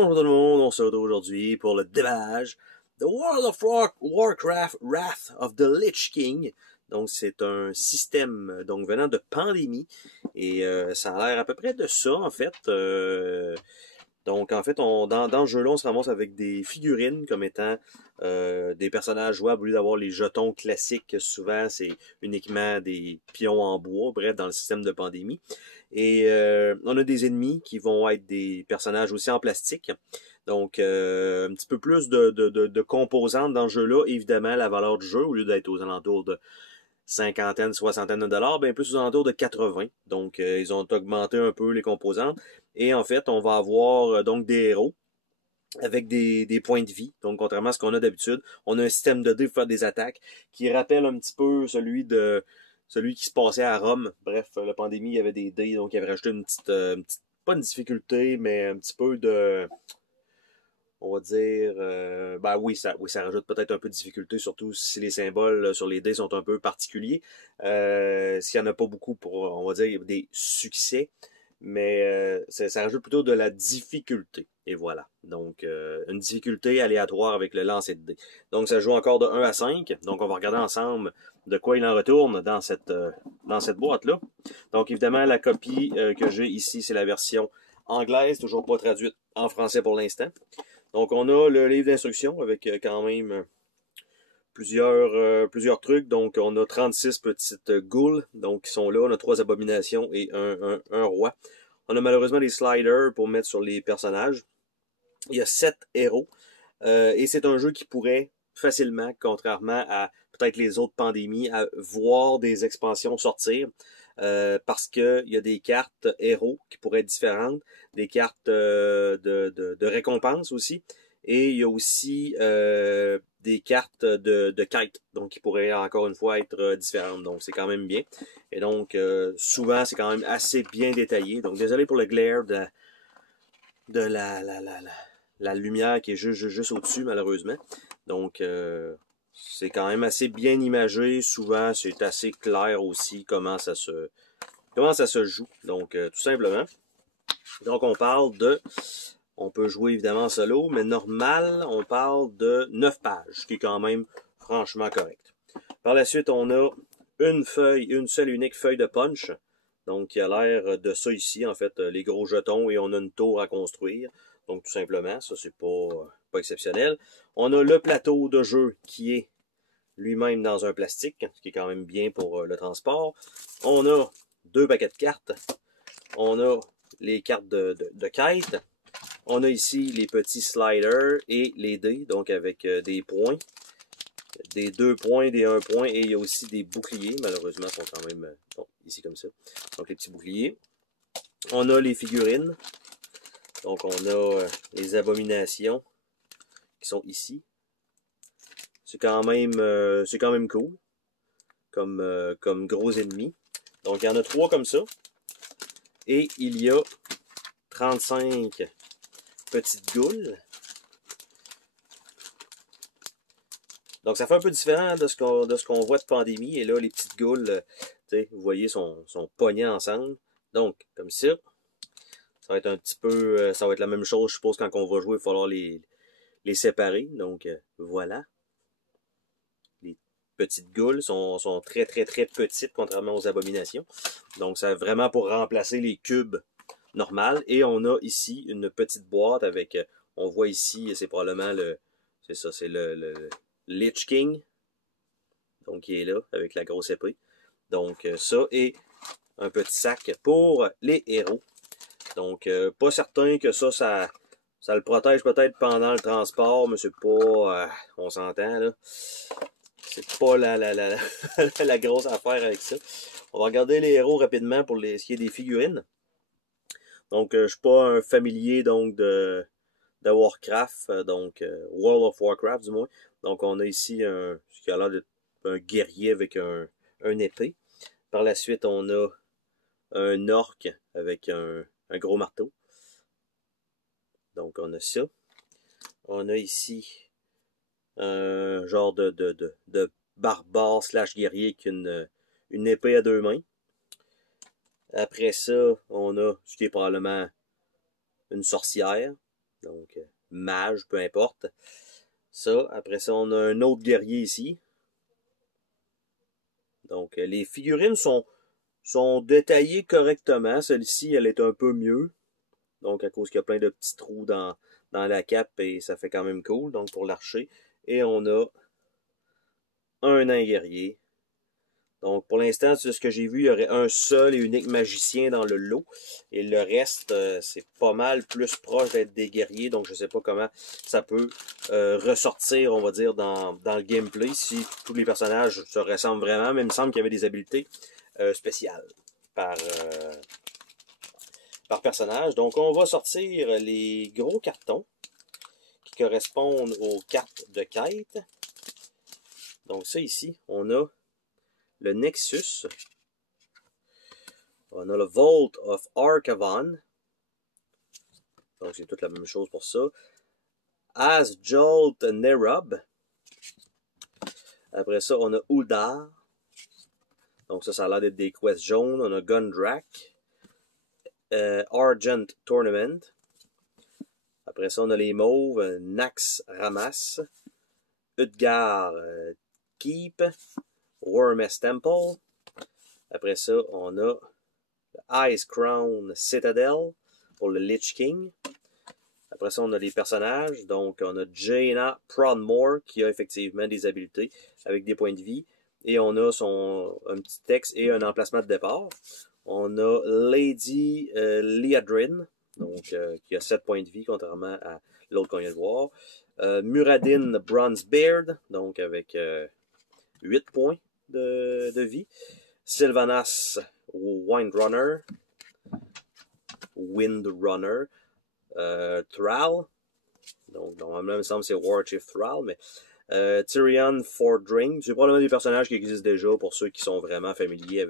Bonjour tout le monde, on se retrouve aujourd'hui pour le démarrage de World of Warcraft Wrath of the Lich King. Donc c'est un système donc venant de Pandémie et ça a l'air à peu près de ça en fait. Donc en fait dans le jeu-là on se ramasse avec des figurines comme étant des personnages jouables au lieu d'avoir les jetons classiques. Souvent c'est uniquement des pions en bois, bref dans le système de Pandémie. Et on a des ennemis qui vont être des personnages aussi en plastique. Donc, un petit peu plus de composantes dans le jeu-là. Évidemment, la valeur du jeu, au lieu d'être aux alentours de cinquantaine, soixantaine de dollars, bien plus aux alentours de 80. Donc, ils ont augmenté un peu les composantes. Et en fait, on va avoir donc des héros avec des points de vie. Donc, contrairement à ce qu'on a d'habitude, on a un système de dés pour faire des attaques qui rappelle un petit peu celui qui se passait à Rome. Bref, la pandémie, il y avait des dés, donc il avait rajouté une petite pas une difficulté, mais un petit peu de, on va dire, ben oui, ça rajoute peut-être un peu de difficulté, surtout si les symboles sur les dés sont un peu particuliers. S'il n'y en a pas beaucoup pour, on va dire, des succès, mais ça rajoute plutôt de la difficulté. Et voilà. Donc, une difficulté aléatoire avec le lancer de dés. Donc, ça joue encore de 1 à 5. Donc, on va regarder ensemble de quoi il en retourne dans cette boîte-là. Donc, évidemment, la copie que j'ai ici, c'est la version anglaise, toujours pas traduite en français pour l'instant. Donc, on a le livre d'instructions avec quand même plusieurs trucs. Donc, on a 36 petites ghouls donc, qui sont là. On a 3 abominations et un roi. On a malheureusement des sliders pour mettre sur les personnages. Il y a 7 héros. Et c'est un jeu qui pourrait facilement, contrairement à peut-être les autres pandémies, à voir des expansions sortir. Parce qu'il y a des cartes héros qui pourraient être différentes, des cartes de récompense aussi, et il y a aussi des cartes de quête, donc qui pourraient encore une fois être différentes. Donc c'est quand même bien. Et donc souvent c'est quand même assez bien détaillé. Donc désolé pour le glare de la lumière qui est juste au-dessus malheureusement. Donc c'est quand même assez bien imagé. Souvent c'est assez clair aussi comment ça se joue. Donc tout simplement. Donc on peut jouer évidemment en solo, mais normal, on parle de 9 pages, ce qui est quand même franchement correct. Par la suite, on a une seule et unique feuille de punch, donc qui a l'air de ça ici, en fait, les gros jetons, et on a une tour à construire. Donc tout simplement, ça c'est pas exceptionnel. On a le plateau de jeu qui est lui-même dans un plastique, ce qui est quand même bien pour le transport. On a 2 paquets de cartes. On a les cartes de quête. On a ici les petits sliders et les dés, donc avec des points, des 2 points, des 1 point, et il y a aussi des boucliers, malheureusement, ils sont quand même bon, ici comme ça. Donc les petits boucliers. On a les figurines, donc on a les abominations qui sont ici. C'est quand même cool, comme gros ennemis. Donc il y en a 3 comme ça, et il y a 35 petites goules. Donc ça fait un peu différent de ce qu'on voit de pandémie. Et là, les petites goules, vous voyez, sont pognées ensemble. Donc, comme ça va être un petit peu, ça va être la même chose, je suppose, quand on va jouer, il va falloir les séparer. Donc, voilà. Les petites goules sont très, très, très petites, contrairement aux abominations. Donc, c'est vraiment pour remplacer les cubes normales. Et on a ici une petite boîte avec, on voit ici, c'est probablement c'est le Lich King, donc qui est là, avec la grosse épée. Donc ça, et un petit sac pour les héros. Donc pas certain que ça le protège peut-être pendant le transport, mais c'est pas, on s'entend là, c'est pas la grosse affaire avec ça. On va regarder les héros rapidement pour ce qui est des figurines. Donc je suis pas un familier donc de Warcraft, donc World of Warcraft du moins. Donc on a ici ce qui a l'air d'être un guerrier avec un épée. Par la suite, on a un orc avec un gros marteau. Donc on a ça. On a ici un genre de barbare slash guerrier avec une épée à 2 mains. Après ça, on a ce qui est probablement une sorcière. Donc, mage, peu importe. Ça, après ça, on a un autre guerrier ici. Donc, les figurines sont détaillées correctement. Celle-ci, elle est un peu mieux. Donc, à cause qu'il y a plein de petits trous dans la cape et ça fait quand même cool. Donc, pour l'archer. Et on a un nain guerrier. Donc, pour l'instant, de ce que j'ai vu, il y aurait un seul et unique magicien dans le lot. Et le reste, c'est pas mal plus proche d'être des guerriers. Donc, je sais pas comment ça peut ressortir, on va dire, dans le gameplay. Si tous les personnages se ressemblent vraiment. Mais il me semble qu'il y avait des habiletés spéciales par personnage. Donc, on va sortir les gros cartons qui correspondent aux cartes de quête. Donc, ça ici, on a le Nexus. On a le Vault of Archavon. Donc, c'est toute la même chose pour ça. Asjolt Nerub. Après ça, on a Uldar. Donc, ça a l'air d'être des quests jaunes. On a Gundrak. Argent Tournament. Après ça, on a les mauves. Nax Ramas. Utgar Keep. Wormest Temple. Après ça, on a Ice Crown Citadel pour le Lich King. Après ça, on a des personnages. Donc, on a Jaina Prodmore qui a effectivement des habiletés avec des points de vie. Et on a un petit texte et un emplacement de départ. On a Lady Liadrin, donc qui a 7 points de vie, contrairement à l'autre qu'on vient de voir. Muradin Bronzebeard, donc avec 8 points de vie. Sylvanas Windrunner. Thrall. Donc, normalement, il me semble que c'est Warchief Thrall, mais Tyrion Fordring. C'est probablement des personnages qui existent déjà pour ceux qui sont vraiment familiers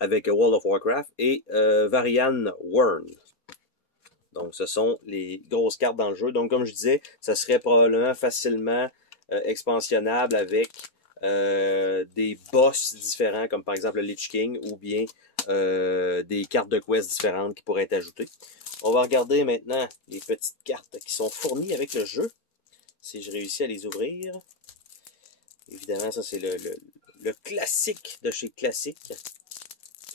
avec World of Warcraft. Et Varian Wern. Donc, ce sont les grosses cartes dans le jeu. Donc, comme je disais, ça serait probablement facilement expansionnable avec des boss différents, comme par exemple le Lich King, ou bien des cartes de quest différentes qui pourraient être ajoutées. On va regarder maintenant les petites cartes qui sont fournies avec le jeu, si je réussis à les ouvrir. Évidemment, ça c'est le classique de chez Classique.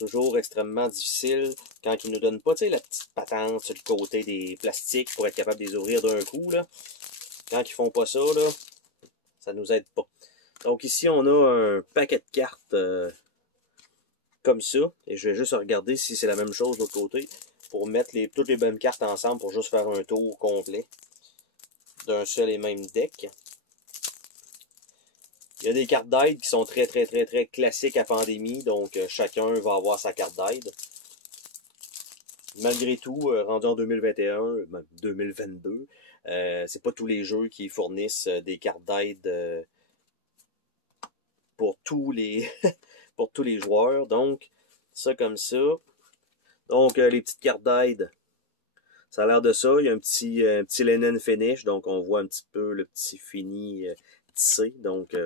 Toujours extrêmement difficile quand ils nous donnent pas, tu sais, la petite patente sur le côté des plastiques pour être capable de les ouvrir d'un coup, là. Quand ils font pas ça, là, ça nous aide pas. Donc ici, on a un paquet de cartes comme ça. Et je vais juste regarder si c'est la même chose de l'autre côté pour mettre toutes les bonnes cartes ensemble pour juste faire un tour complet d'un seul et même deck. Il y a des cartes d'aide qui sont très classiques à Pandémie. Donc chacun va avoir sa carte d'aide. Malgré tout, rendu en 2021, même 2022, c'est pas tous les jeux qui fournissent des cartes d'aide pour tous les pour tous les joueurs. Donc, ça comme ça. Donc, les petites cartes d'aide, ça a l'air de ça. Il y a un petit linen finish, donc on voit un petit peu le petit fini tissé. Donc,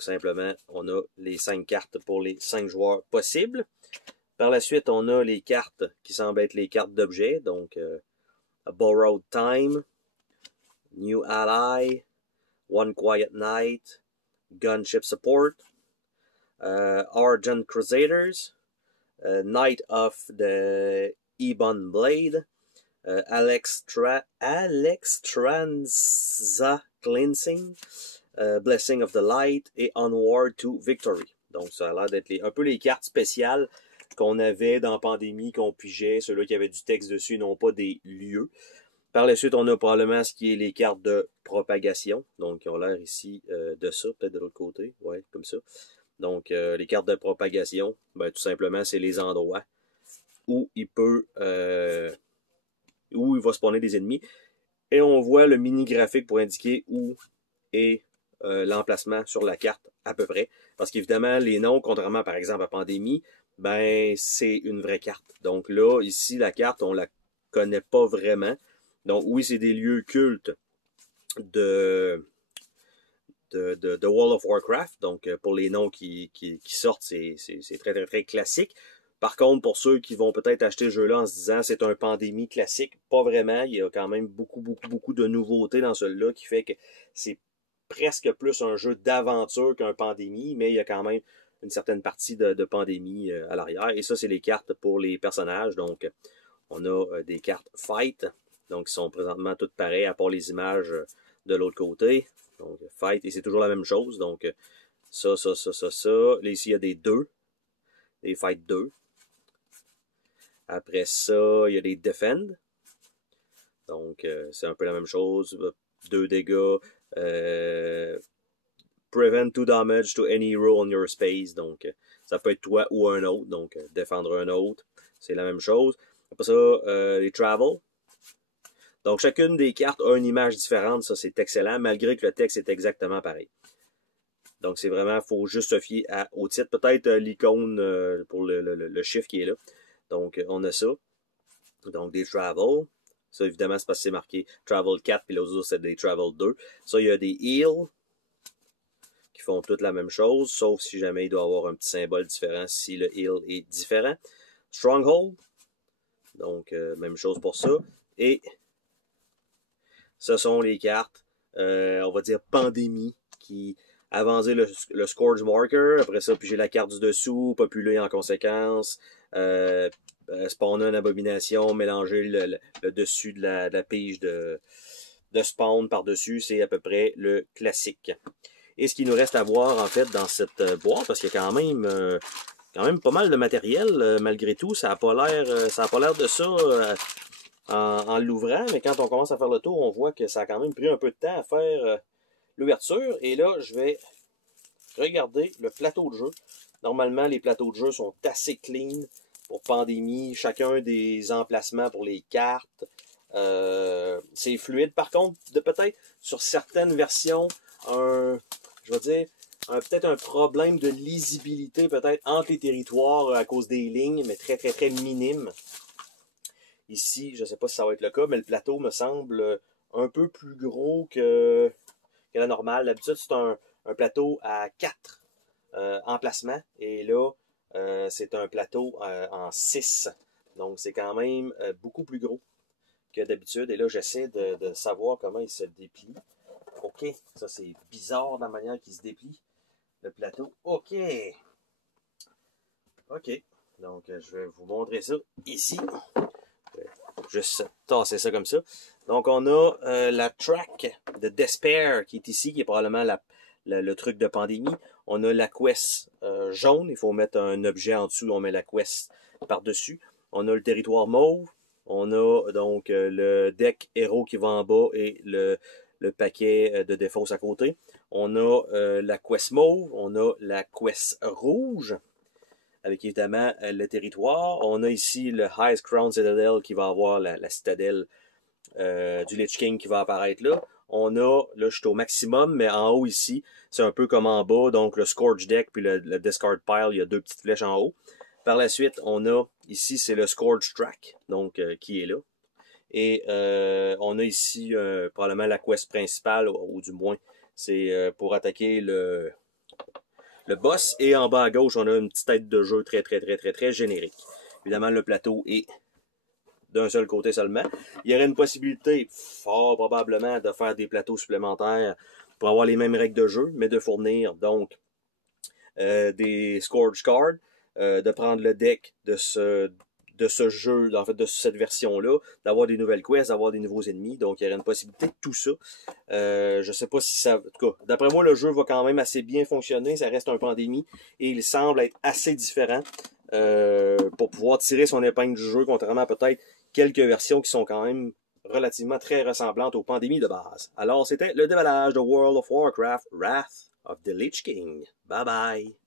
simplement, on a les 5 cartes pour les 5 joueurs possibles. Par la suite, on a les cartes qui semblent être les cartes d'objets. Donc, A Borrowed Time, New Ally, One Quiet Night, Gunship Support, Argent Crusaders, Knight of the Ebon Blade, Alex Tranza Cleansing, Blessing of the Light et Onward to Victory. Donc ça a l'air d'être un peu les cartes spéciales qu'on avait dans Pandémie, qu'on pigeait, ceux-là qui avaient du texte dessus, non pas des lieux. Par la suite, on a probablement ce qui est les cartes de propagation. Donc, qui ont l'air ici de ça, peut-être de l'autre côté. Ouais, comme ça. Donc, les cartes de propagation, ben, tout simplement, c'est les endroits où il va spawner des ennemis. Et on voit le mini graphique pour indiquer où est l'emplacement sur la carte à peu près. Parce qu'évidemment, les noms, contrairement par exemple à Pandémie, ben c'est une vraie carte. Donc là, ici, la carte, on la connaît pas vraiment. Donc oui, c'est des lieux cultes de World of Warcraft. Donc pour les noms qui sortent, c'est très classique. Par contre, pour ceux qui vont peut-être acheter le jeu-là en se disant c'est un Pandémie classique, pas vraiment. Il y a quand même beaucoup de nouveautés dans celui-là qui fait que c'est presque plus un jeu d'aventure qu'un Pandémie, mais il y a quand même une certaine partie de Pandémie à l'arrière. Et ça, c'est les cartes pour les personnages. Donc, on a des cartes Fight, donc qui sont présentement toutes pareilles, à part les images de l'autre côté. Donc, Fight, et c'est toujours la même chose. Donc, ça. Là, ici, il y a des 2. Des Fight 2. Après ça, il y a des Defend. Donc, c'est un peu la même chose. 2 dégâts. Prevent 2 damage to any hero on your space. Donc, ça peut être toi ou un autre. Donc, défendre un autre. C'est la même chose. Après ça, les Travel. Donc, chacune des cartes a une image différente. Ça, c'est excellent, malgré que le texte est exactement pareil. Donc, c'est vraiment, il faut juste se fier au titre. Peut-être l'icône pour le chiffre qui est là. Donc, on a ça. Donc, des Travel. Ça, évidemment, c'est parce que c'est marqué Travel 4, puis l'autre, c'est des Travel 2. Ça, il y a des Heal, qui font toutes la même chose, sauf si jamais il doit avoir un petit symbole différent, si le Heal est différent. Stronghold. Donc, même chose pour ça. Et ce sont les cartes, on va dire Pandémie, qui avancer le Scourge Marker. Après ça, puis j'ai la carte du dessous, populer en conséquence. Spawner une abomination, mélanger le dessus de la pige de spawn par-dessus. C'est à peu près le classique. Et ce qu'il nous reste à voir, en fait, dans cette boîte, parce qu'il y a quand même pas mal de matériel, malgré tout. Ça n'a pas l'air de ça en l'ouvrant, mais quand on commence à faire le tour, on voit que ça a quand même pris un peu de temps à faire l'ouverture. Et là, je vais regarder le plateau de jeu. Normalement, les plateaux de jeu sont assez clean pour Pandémie. Chacun des emplacements pour les cartes. C'est fluide. Par contre, peut-être sur certaines versions, je vais dire, peut-être un problème de lisibilité peut-être entre les territoires à cause des lignes, mais très minime. Ici, je ne sais pas si ça va être le cas, mais le plateau me semble un peu plus gros que la normale. D'habitude, c'est un plateau à 4 emplacements. Et là, c'est un plateau en 6. Donc, c'est quand même beaucoup plus gros que d'habitude. Et là, j'essaie de savoir comment il se déplie. OK. Ça, c'est bizarre dans la manière qu'il se déplie. Le plateau. OK. OK. Donc, je vais vous montrer ça ici. Juste tasser ça comme ça. Donc, on a la track de Despair qui est ici, qui est probablement le truc de Pandémie. On a la quest jaune. Il faut mettre un objet en dessous. On met la quest par-dessus. On a le territoire mauve. On a donc le deck héros qui va en bas et le paquet de défauts à côté. On a la quest mauve. On a la quest rouge, avec évidemment le territoire. On a ici le Highest Crown Citadel qui va avoir la citadelle du Lich King qui va apparaître là. On a, là je suis au maximum, mais en haut ici, c'est un peu comme en bas, donc le Scourge Deck puis le Discard Pile, il y a 2 petites flèches en haut. Par la suite, on a ici, c'est le Scourge Track, donc qui est là. Et on a ici probablement la quest principale, ou du moins, c'est pour attaquer le boss. Et en bas à gauche, on a une petite tête de jeu très générique. Évidemment, le plateau est d'un seul côté seulement. Il y aurait une possibilité, fort probablement, de faire des plateaux supplémentaires pour avoir les mêmes règles de jeu, mais de fournir donc des Scourge Cards, de prendre le deck de ce jeu, en fait, de cette version-là, d'avoir des nouvelles quests, d'avoir des nouveaux ennemis. Donc, il y aurait une possibilité de tout ça. Je sais pas si ça... En tout cas, d'après moi, le jeu va quand même assez bien fonctionner. Ça reste un Pandémie. Et il semble être assez différent pour pouvoir tirer son épingle du jeu, contrairement à peut-être quelques versions qui sont quand même relativement très ressemblantes aux Pandémies de base. Alors, c'était le déballage de World of Warcraft, Wrath of the Lich King. Bye bye!